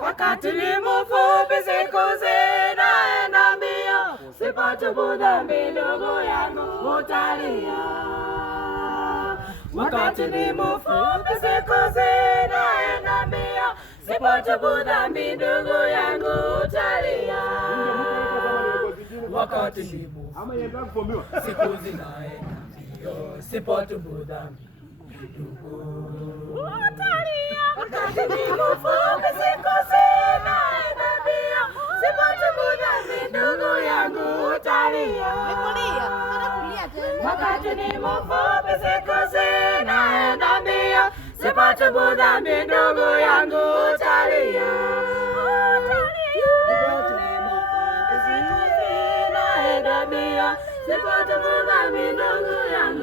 Wakati ni mfupi siku zinaenda mbio, sipati budhambi ndugu yangu utalia. Wakati ni mfupi siku zinaenda mbio, sipati budhambi ndugu yangu utalia. Wakati ni mfupi siku zinaenda mbio, sipati budhambi ndugu utalia. Wakati ni mfupi siku zinaenda mbio, sipati budhambi ndugu yangu utalia. Wakati ni mfupi siku zinaenda mbio, sipati budhambi ndugu yangu utalia. Wakati ni mfupi siku zinaenda mbio, sipati budhambi ndugu yangu